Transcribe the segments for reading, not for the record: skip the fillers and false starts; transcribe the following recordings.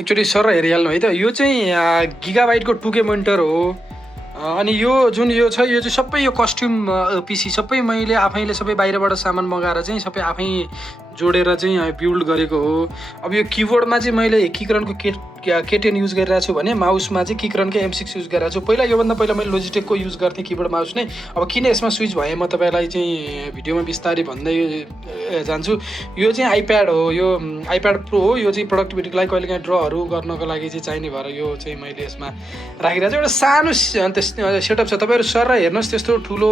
एकचोटि सर हेरिहाल्नु है त। यो चाहिँ गिगाबाइटको 2K मोनिटर हो। अनि यो जुन यो छ यो चाहिँ सबै यो कस्ट्युम पिसी सबै मैले आफैले सबै बाहिरबाट सामान मगाएर चाहिँ सबै आफै जोडेर चाहिँ बिल्ड गरेको हो। अब यो किबोर्डमा चाहिँ मैले किकरनको K10 युज गरिरहेको छु भने माउसमा चाहिँ किकरनको M6 युज गरिरहेको छु। पहिला योभन्दा पहिला मैले लोजिटेकको युज गर्थेँ किबोर्ड माउस नै। अब किन यसमा स्विच भएँ म तपाईँलाई चाहिँ भिडियोमा बिस्तारै भन्दै जान्छु। यो चाहिँ आइप्याड हो, यो आइप्याड प्रो हो। यो चाहिँ प्रोडक्टिभिटीको लागि कहिलेकाहीँ ड्रहरू गर्नको लागि चाहिँ चाहिने भएर यो चाहिँ मैले यसमा राखिरहेको छु। एउटा सानो सेटअप छ। तपाईँहरू सर हेर्नुहोस् त्यस्तो ठुलो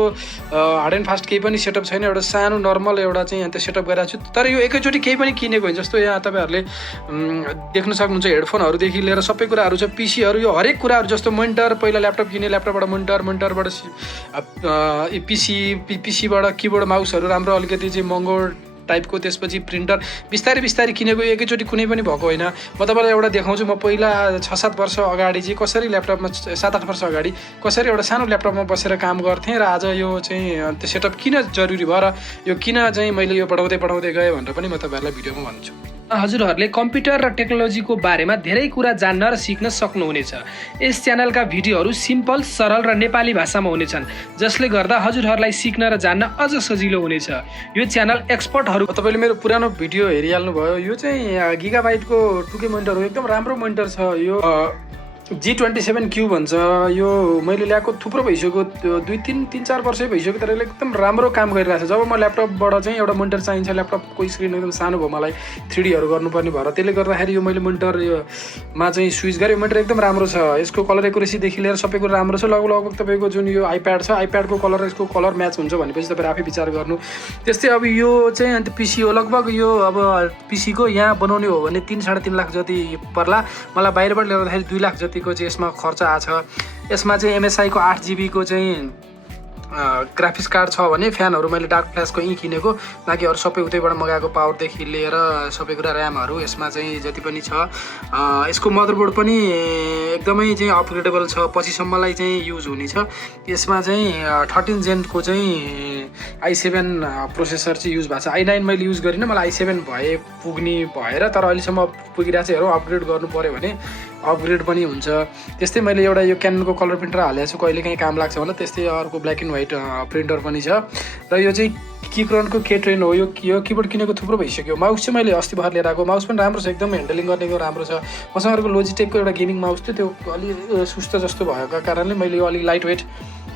हार्ड एन्ड फास्ट केही पनि सेटअप छैन। एउटा सानो नर्मल एउटा चाहिँ अन्त सेटअप गरिरहेको छु। तर यो एकैचोटि केही पनि किनेको होइन। जस्तो यहाँ तपाईँहरूले देख्न सक्नुहुन्छ हेडफोनहरूदेखि लिएर सबै कुराहरू छ। पिसीहरू यो हरेक कुराहरू जस्तो मोनिटर पहिला ल्यापटप किने, ल्यापटपबाट मोनिटरबाट पिसीबाट किबोर्ड माउसहरू राम्रो अलिकति चाहिँ महँगो टाइपको, त्यसपछि प्रिन्टर बिस्तारै बिस्तारै किनेको, एकैचोटि कुनै पनि भएको होइन। म तपाईँलाई एउटा देखाउँछु। म पहिला 6-7 वर्ष अगाडि चाहिँ कसरी ल्यापटपमा 7-8 वर्ष अगाडि कसरी एउटा सानो ल्यापटपमा बसेर काम गर्थेँ र आज यो चाहिँ त्यो सेटअप किन जरुरी भयो र यो किन चाहिँ मैले यो बढाउँदै गएँ भनेर पनि म तपाईँहरूलाई भिडियोमा भन्छु। हजुरहरूले कम्प्युटर र टेक्नोलोजीको बारेमा धेरै कुरा जान्न र सिक्न सक्नुहुनेछ। यस च्यानलका भिडियोहरू सिम्पल, सरल र नेपाली भाषामा हुनेछन्, जसले गर्दा हजुरहरूलाई सिक्न र जान्न अझ सजिलो हुनेछ। यो च्यानल एक्सपर्टहरू तपाईँले मेरो पुरानो भिडियो हेरिहाल्नु भयो। यो चाहिँ गिगाबाइटको 2K मोनिटर हो। एकदम राम्रो मोनिटर छ। यो G27Q भन्छ। यो मैले ल्याएको थुप्रो भइसक्यो, 2-3-4 वर्षै भइसक्यो। तर यसले एकदम राम्रो काम गरिरहेको छ। जब म ल्यापटपबाट चाहिँ एउटा मोनिटर चाहिन्छ, ल्यापटपको स्क्रिन एकदम सानो भयो, मलाई 3Dहरू गर्नुपर्ने भएर त्यसले गर्दाखेरि यो मैले मोनिटर योमा चाहिँ स्विच गरेँ। यो मोनिटर एकदम राम्रो छ। यसको कलर एकुरेसीदेखि लिएर सबै कुरा राम्रो छ। लगभग तपाईँको जुन यो आइप्याड छ, आइप्याडको कलर यसको कलर म्याच हुन्छ भनेपछि तपाईँ आफै विचार गर्नु। त्यस्तै अब यो चाहिँ अन्त पिसी हो। लगभग यो अब पिसीको यहाँ बनाउने हो भने 3-3.5 लाख जति पर्ला। मलाई बाहिरबाट ल्याउँदाखेरि 2 लाख जति को चाहिँ यसमा खर्च आछ। यसमा चाहिँ MSI को 8GB को चाहिँ ग्राफिक्स कार्ड छ भने फ्यानहरू मैले डार्क फ्ल्यासको किनेको, बाँकी अरू सबै उतैबाट मगाएको, पावरदेखि लिएर सबै कुरा ऱ्यामहरू यसमा चाहिँ जति पनि छ। यसको मदरबोर्ड पनि एकदमै चाहिँ अपग्रेडेबल छ, पछिसम्मलाई चाहिँ युज हुनेछ। यसमा चाहिँ 13 जेनको चाहिँ i7 प्रोसेसर चाहिँ युज भएको छ। i9 मैले युज गरिनँ, मलाई i7 पुग्ने भएर। तर अहिलेसम्म पुगिरहेको छ। हेरौँ अपग्रेड गर्नु पऱ्यो भने अपग्रेड पनि हुन्छ। त्यस्तै मैले एउटा यो क्याननको कलर प्रिन्टर हालेको छु, कहिलेकाहीँ काम लाग्छ भने। त्यस्तै अर्को ब्ल्याक एन्ड व्हाइट प्रिन्टर पनि छ। र यो चाहिँ किकरनको K10 हो। यो किबोर्ड किनेको थुप्रो भइसक्यो। माउस चाहिँ मैले अस्ति भर्खर लिएर आएको। माउस पनि राम्रो छ, एकदम ह्यान्डलिङ गर्नेको राम्रो छ। मसँग अर्को लोजिटेकको एउटा गेमिङ माउस थियो, त्यो अलि सुस्त जस्तो भएको कारणले मैले यो अलिक लाइट वेट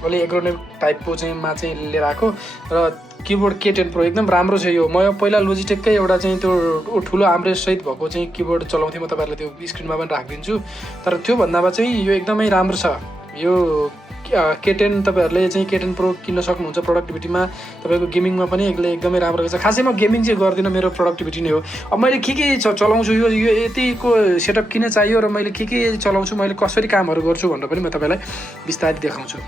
अलि एग्रोनेम टाइपको चाहिँ लिएर आएको। र किबोर्ड K10 प्रो एकदम राम्रो छ। यो म पहिला लोजिटेककै एउटा चाहिँ त्यो ठुलो आर्मरेस्ट सहित भएको चाहिँ किबोर्ड चलाउँथेँ। म तपाईँहरूलाई त्यो स्क्रिनमा पनि राखिदिन्छु। तर त्योभन्दामा चाहिँ यो एकदमै राम्रो छ। यो K10 तपाईँहरूले चाहिँ K10 प्रो किन्न सक्नुहुन्छ। प्रोडक्टिभिटीमा तपाईँको गेमिङमा पनि एकदमै राम्रो छ। खासै म गेमिङ चाहिँ गर्दिनँ, मेरो प्रोडक्टिभिटी नै हो। अब मैले के चलाउँछु, यो यतिको सेटअप किन चाहियो र मैले के चलाउँछु, मैले कसरी कामहरू गर्छु भनेर पनि म तपाईँलाई बिस्तारै देखाउँछु।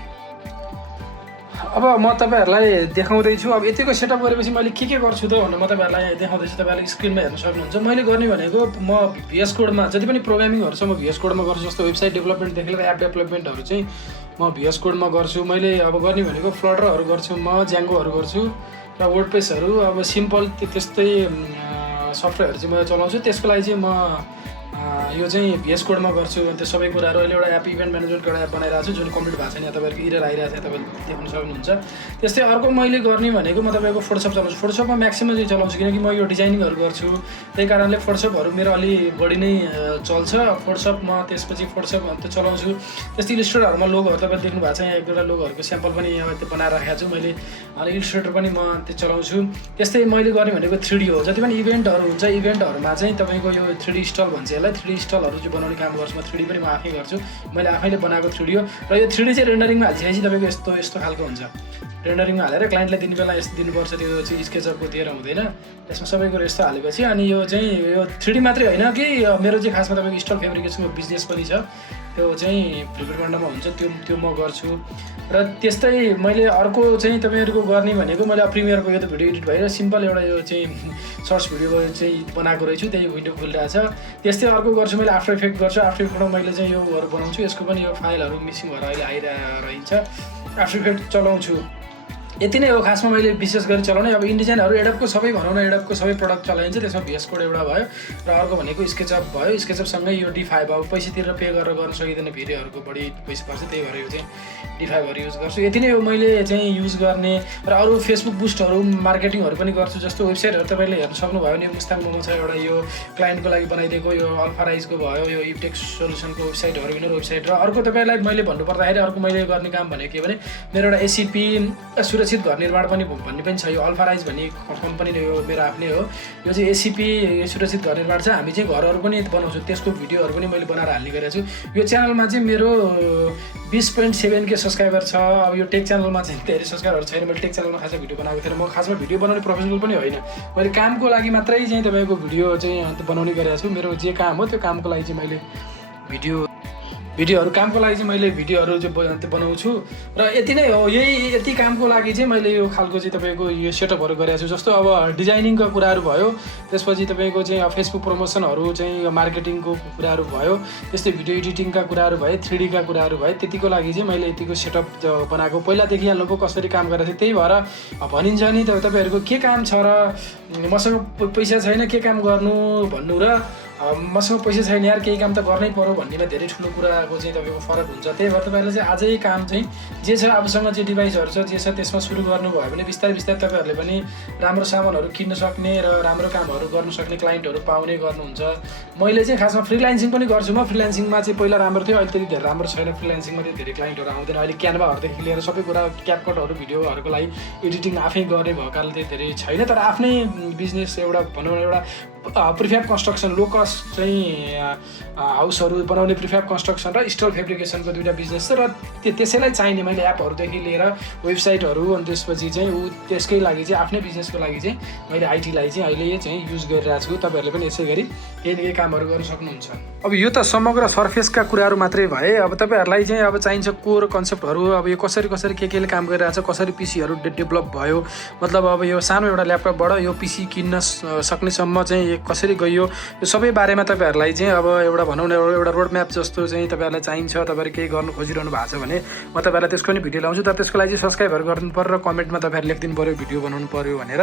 अब म तपाईँहरूलाई देखाउँदैछु। अब यतिको सेटअप गरेपछि मैले के गर्छु त भनेर म तपाईँहरूलाई देखाउँदैछु। तपाईँहरूले स्क्रिनमा हेर्न सक्नुहुन्छ। मैले गर्ने भनेको म VS कोडमा जति पनि प्रोग्रामिङहरू छ म VS कोडमा गर्छु। जस्तो वेबसाइट डेभलपमेन्टदेखि लिएर एप डेभलपमेन्टहरू चाहिँ म VS कोडमा गर्छु। मैले अब गर्ने भनेको फ्लटरहरू गर्छु, म ज्याङ्गोहरू गर्छु र वर्डप्रेसहरू। अब सिम्पल त्यस्तै सफ्टवेयरहरू चाहिँ म चलाउँछु। त्यसको लागि चाहिँ म यो चाहिँ VS कोडमा गर्छु। त्यो सबै कुराहरू अहिले एउटा एप इभेन्ट म्यानेजमेन्टको एउटा एप बनाइरहेको छु, जुन कम्प्लिट भएको छैन। यहाँ तपाईँहरूको इरर आइरहेको छ, तपाईँले देख्न सक्नुहुन्छ। त्यस्तै अर्को मैले गर्ने भनेको म तपाईँको फोटोसप चलाउँछु। फोटोसपमा म्याक्सिमम चाहिँ चलाउँछु, किनकि म यो डिजाइनिङहरू गर्छु। त्यही कारणले फोटोसपहरू मेरो अलि बढी नै चल्छ। फोटोसपमा त्यसपछि फोटोसप त्यो चलाउँछु। त्यस्तै इलिस्ट्रेटरमा लोगोहरू तपाईँले देख्नु भएको छ, यहाँ 1-2वटा लोगोहरूको स्याम्पल पनि यहाँ त्यो बनाएर राखेको छु मैले। अनि इलिस्ट्रेटर पनि म त्यो चलाउँछु। त्यस्तै मैले गर्ने भनेको 3D हो। जति पनि इभेन्टहरू हुन्छ, इभेन्टहरूमा चाहिँ तपाईँको यो 3D स्टल भन्छ यसलाई, 3D स्टलहरू चाहिँ बनाउने काम गर्छु। म 3D पनि म आफै गर्छु। मैले आफैले बनाएको 3D हो। र यो 3D चाहिँ रेन्डरिङमा हालिसकेपछि तपाईँको यस्तो खालको हुन्छ। रेन्डरिङमा हालेर क्लाइन्टलाई दिने बेला यस्तो दिनुपर्छ, त्यो चाहिँ स्केचअपको दिएर हुँदैन। यसमा सबै कुरो यस्तो हालेपछि अनि यो चाहिँ यो 3D मात्रै होइन कि मेरो चाहिँ खासमा तपाईँको स्टल फेब्रिकेसनको बिजनेस पनि छ। त्यो चाहिँ फ्लिपकार्टमा हुन्छ, त्यो म गर्छु। र त्यस्तै मैले अर्को चाहिँ तपाईँहरूको गर्ने भनेको मैले प्रिमियरको यो त भिडियो एडिट भएर सिम्पल एउटा यो चाहिँ सर्ट्स भिडियोको चाहिँ बनाएको रहेछु, त्यही विन्डो खुलिरहेको छ। त्यस्तै अर्को गर्छु मैले आफ्टर इफेक्ट गर्छु। आफ्टर इफेक्टमा मैले चाहिँ योहरू बनाउँछु। यसको पनि यो फाइलहरू मिसिङ भएर अहिले आइरहेको रहन्छ। आफ्टर इफेक्ट चलाउँछु। यति नै हो खासमा मैले विशेष गरी चलाउने। अब इन्डिजाइनहरू एडोबको सबै भनौँ न, एडोबको सबै प्रडक्ट चलाइन्छ। त्यसमा VS कोड एउटा भयो र अर्को भनेको स्केचअप भयो। स्केचअपसँगै यो D5 अब पैसा तिरेर पे गरेर गर्न सकिँदैन, भिडियोहरूको बढी पैसा पर्छ, त्यही भएर यो चाहिँ D5हरू युज गर्छु। यति नै हो मैले चाहिँ युज गर्ने। र अरू फेसबुक बुस्टहरू मार्केटिङहरू पनि गर्छु। जस्तो वेबसाइटहरू तपाईँले हेर्न सक्नुभयो भने मुस्ताङ मोमो छ एउटा, यो क्लाइन्टको लागि बनाइदिएको, यो अल्फाराइजको भयो, यो इपटेक सोल्युसनको वेबसाइटहरू विनर वेबसाइट। र अर्को तपाईँलाई मैले भन्नुपर्दाखेरि अर्को मैले गर्ने काम भनेको के भने मेरो एउटा ACP सुरक्षित घर निर्माण पनि भन्ने पनि छ। यो अल्फाराइज भन्ने कम्पनी यो मेरो आफ्नै हो। यो चाहिँ ACP सुरक्षित घर निर्माण छ। हामी चाहिँ घरहरू पनि बनाउँछौँ, त्यसको भिडियोहरू पनि मैले बनाएर हाल्ने गरेको छु। यो च्यानलमा चाहिँ मेरो 20.7K सब्सक्राइबर छ। अब यो टेक च्यानलमा चाहिँ धेरै सब्सक्राइबरहरू छैन। मैले टेक च्यानलमा खासमा भिडियो बनाएको थिएन। म खासमा भिडियो बनाउने प्रोफेसनल पनि होइन, मैले कामको लागि मात्रै चाहिँ तपाईँको भिडियो चाहिँ बनाउने गरेको छु। मेरो जे काम हो त्यो कामको लागि चाहिँ मैले भिडियोहरू कामको लागि चाहिँ मैले भिडियोहरू चाहिँ बनाउँछु। र यति नै हो। यति कामको लागि चाहिँ मैले यो खालको चाहिँ तपाईँको यो सेटअपहरू गरेको छु। जस्तो अब डिजाइनिङका कुराहरू भयो, त्यसपछि तपाईँको चाहिँ फेसबुक प्रमोसनहरू चाहिँ मार्केटिङको कुराहरू भयो, त्यस्तै भिडियो एडिटिङका कुराहरू भयो, 3D का कुराहरू भयो। त्यतिको लागि चाहिँ मैले यतिको सेटअप बनाएको। पहिला देखिहाल्नु कसरी काम गरेको थिएँ, त्यही भएर भनिन्छ नि तपाईँहरूको के काम छ र मसँग पैसा छैन के काम गर्नु भन्नु र मसँग पैसा छैन यार केही काम त गर्नै पर्यो भन्नेमा धेरै ठुलो कुराको चाहिँ तपाईँको फरक हुन्छ। त्यही भएर तपाईँहरूले चाहिँ आजै काम चाहिँ जे छ आफूसँग जे डिभाइसहरू छ जे छ त्यसमा सुरु गर्नुभयो भने बिस्तारै बिस्तारै तपाईँहरूले पनि राम्रो सामानहरू किन्न सक्ने र राम्रो कामहरू गर्न सक्ने क्लाइन्टहरू पाउने गर्नुहुन्छ। मैले चाहिँ खासमा फ्रिलान्सिङ पनि गर्छु। म फ्रिलान्सिङमा चाहिँ पहिला राम्रो थियो, अहिले त्यति धेरै राम्रो छैन। फ्रिलान्सिङमा चाहिँ धेरै क्लाइन्टहरू आउँदैन। अहिले क्यानभाहरूदेखि लिएर सबै कुरा क्यापकटहरू भिडियोहरूको लागि एडिटिङ आफै गर्ने भएकाले चाहिँ धेरै छैन। तर आफ्नै बिजनेस एउटा भनौँ न, एउटा प्रिफ्याब कन्स्ट्रक्सन लो कस्ट चाहिँ हाउसहरू बनाउने प्रिफ्याब कन्स्ट्रक्सन र स्टल फेब्रिकेसनको दुईवटा बिजनेस छ। र त्यसैलाई चाहिने मैले एपहरूदेखि लिएर वेबसाइटहरू अनि त्यसपछि चाहिँ त्यसकै लागि चाहिँ आफ्नै बिजनेसको लागि चाहिँ मैले आइटीलाई चाहिँ अहिले चाहिँ युज गरिरहेको छु। तपाईँहरूले पनि यसै गरी केही न केही कामहरू गर्न सक्नुहुन्छ। अब यो त समग्र सर्फेसका कुराहरू मात्रै भए। अब तपाईँहरूलाई चाहिँ अब चाहिन्छ कोर कन्सेप्टहरू, अब यो कसरी केले काम गरिरहेछ, कसरी पीसीहरू डेभलप भयो, मतलब अब यो सानो एउटा ल्यापटपबाट यो पीसी किन्न सक्नेसम्म चाहिँ कसरी गयो, यो सबै बारेमा तपाईँहरूलाई चाहिँ अब एउटा भनौँ न एउटा रोड म्याप जस्तो चाहिँ तपाईँहरूलाई चाहिन्छ। तपाईँहरू केही गर्नु खोजिरहनु भएको छ भने म तपाईँहरूलाई त्यसको नि भिडियो लाउँछु। तर त्यसको लागि चाहिँ सब्सक्राइबहरू गर्नु पर्यो र कमेन्टमा तपाईँहरू लेखिदिनु पऱ्यो भिडियो बनाउनु पऱ्यो भनेर।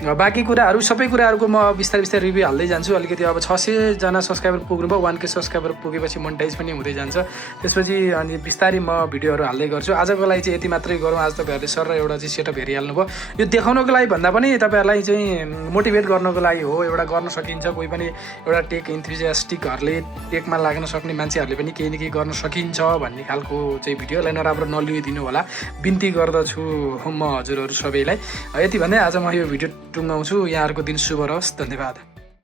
बाँकी कुराहरू सबै कुराहरूको म बिस्तारै रिभ्यू हाल्दै जान्छु। अलिकति अब 600जना सब्सक्राइबर पुग्नुभयो, 1K सब्सक्राइबर पुगेपछि मोनेटाइज पनि हुँदै जान्छ। त्यसपछि अनि बिस्तारै म भिडियोहरू हाल्दै गर्छु। आजको लागि चाहिँ यति मात्रै गरौँ। आज तपाईँहरूले सर एउटा चाहिँ सेटअप हेरिहाल्नुभयो। यो देखाउनको लागि भन्दा पनि तपाईँहरूलाई चाहिँ मोटिभेट गर्नको लागि हो। एउटा गर्न सकिन्छ, कोही पनि एउटा टेक इन्थुजियास्टिकहरूले टेकमा लाग्न सक्ने मान्छेहरूले पनि केही न केही गर्न सकिन्छ भन्ने खालको चाहिँ भिडियोलाई नराम्रो नलिदिनु होला बिन्ती गर्दछु म हजुरहरू सबैलाई। यति भन्दै आज म यो भिडियो टुङ्गाउँछु। यहाँहरूको दिन शुभ रहोस्। धन्यवाद।